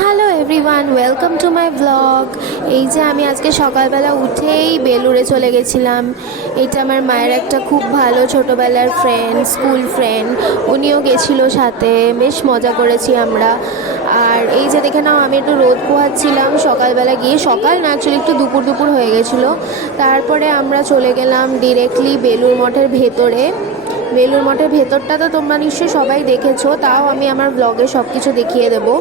Hello everyone, welcome to my blog. এই যে আমি আজকে সকালবেলা উঠেই বেলুড়ে চলে গেছিলাম। এটা আমার মায়ের একটা খুব ভালো ছোটোবেলার ফ্রেন্ড, স্কুল ফ্রেন্ড। উনিও গেছিলো সাথে, বেশ মজা করেছি আমরা। আর এই যে দেখে নাও, আমি একটু রোদ পোহাচ্ছিলাম সকালবেলা গিয়ে, সকাল না অ্যাকচুয়ালি একটু দুপুর দুপুর হয়ে গেছিলো। তারপরে আমরা চলে গেলাম ডিরেক্টলি বেলুড় মঠের ভেতরে। বেলুড় মঠের ভেতরটা তো তোমরা নিশ্চয়ই সবাই দেখেছো, তাও আমি আমার ব্লগে সব কিছু দেখিয়ে দেবো।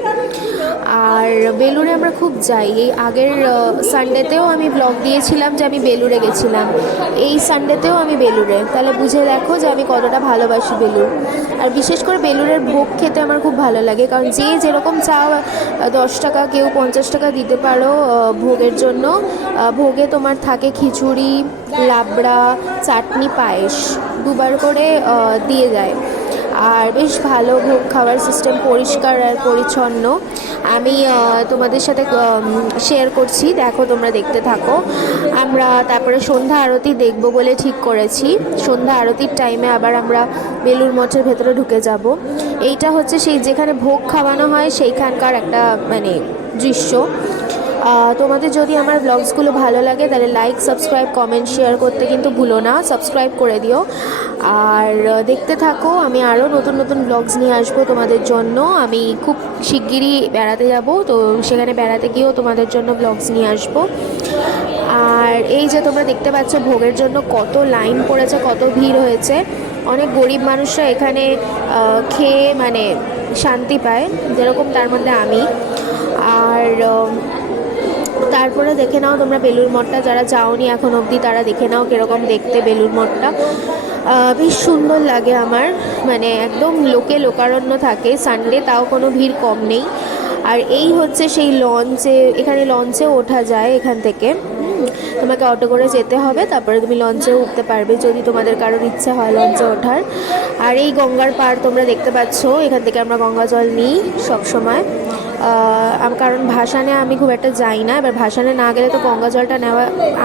আর বেলুড়ে আমরা খুব যাই। এই আগের সানডেতেও আমি ব্লগ দিয়েছিলাম যে আমি বেলুড়ে গেছিলাম, এই সানডেতেও আমি বেলুড়ে। তাহলে বুঝে দেখো যে আমি কতটা ভালোবাসি বেলুড়। আর বিশেষ করে বেলুড়ের ভোগ খেতে আমার খুব ভালো লাগে, কারণ যে যেরকম চাও 10 টাকা, কেউ 50 টাকা দিতে পারো ভোগের জন্য। ভোগে তোমার থাকে খিচুড়ি, লাবড়া, চাটনি, পায়েস, দুবার করে দিয়ে যায়। আর বেশ ভালো ভোগ খাওয়ার সিস্টেম, পরিষ্কার আর পরিচ্ছন্ন। আমি তোমাদের সাথে শেয়ার করছি, দেখো, তোমরা দেখতে থাকো। আমরা তারপরে সন্ধ্যা আরতি দেখব বলে ঠিক করেছি। সন্ধ্যা আরতির টাইমে আবার আমরা বেলুড় মঠের ভেতরে ঢুকে যাব। এইটা হচ্ছে সেই যেখানে ভোগ খাওয়ানো হয় সেইখানকার একটা মানে দৃশ্য। তোমাদের যদি আমার ব্লগসগুলো ভালো লাগে তাহলে লাইক, সাবস্ক্রাইব, কমেন্ট, শেয়ার করতে কিন্তু ভুলো না। সাবস্ক্রাইব করে দিও আর দেখতে থাকো। আমি আরও নতুন নতুন ব্লগস নিয়ে আসবো তোমাদের জন্য। আমি খুব শিগগিরই বেড়াতে যাব, তো সেখানে বেড়াতে গিয়েও তোমাদের জন্য ব্লগস নিয়ে আসবো। আর এই যে তোমরা দেখতে পাচ্ছ ভোগের জন্য কত লাইন পড়েছে, কত ভিড় হয়েছে। অনেক গরিব মানুষরা এখানে খেয়ে মানে শান্তি পায়, যেরকম তার মধ্যে আমি। আর তারপরে দেখে নাও তোমরা বেলুড় মঠটা, যারা যাওনি এখন অবধি তারা দেখে নাও কীরকম দেখতে বেলুড় মঠটা। বেশ সুন্দর লাগে আমার, মানে একদম লোকে লোকারণ্য থাকে সানডে, তাও কোনো ভিড় কম নেই। আর এই হচ্ছে সেই লঞ্চে, এখানে লঞ্চে ওঠা যায় এখান থেকে। তোমাকে অটো করে যেতে হবে, তারপরে তুমি লঞ্চে উঠতে পারবে যদি তোমাদের কারোর ইচ্ছে হয় লঞ্চে ওঠার। আর এই গঙ্গার পাড় তোমরা দেখতে পাচ্ছ, এখান থেকে আমরা গঙ্গা জল নিই সবসময়। কারণ ভাসানে আমি খুব একটা যাই না, এবার ভাসানে না গেলে তো গঙ্গা জলটা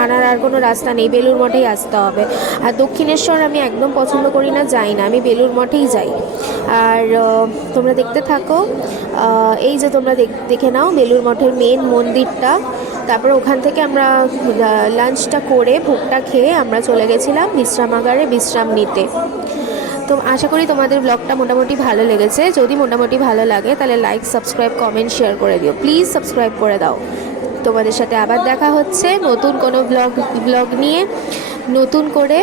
আনার আর কোনো রাস্তা নেই, বেলুড় মঠেই আসতে হবে। আর দক্ষিণেশ্বর আমি একদম পছন্দ করি না, যাই না, আমি বেলুড় মঠেই যাই। আর তোমরা দেখতে থাকো। এই যে তোমরা দেখে নাও বেলুড় মঠের মেন মন্দিরটা। তারপরে ওখান থেকে আমরা লাঞ্চটা করে, ভোগটা খেয়ে আমরা চলে গেছিলাম বিশ্রামাগারে বিশ্রাম নিতে। তো আশা করি তোমাদের ব্লগটা মোটামুটি ভালো লেগেছে। যদি মোটামুটি ভালো লাগে তাহলে লাইক, সাবস্ক্রাইব, কমেন্ট, শেয়ার করে দিও। প্লিজ সাবস্ক্রাইব করে দাও। তোমাদের সাথে আবার দেখা হচ্ছে নতুন কোনো ব্লগ নিয়ে, নতুন করে।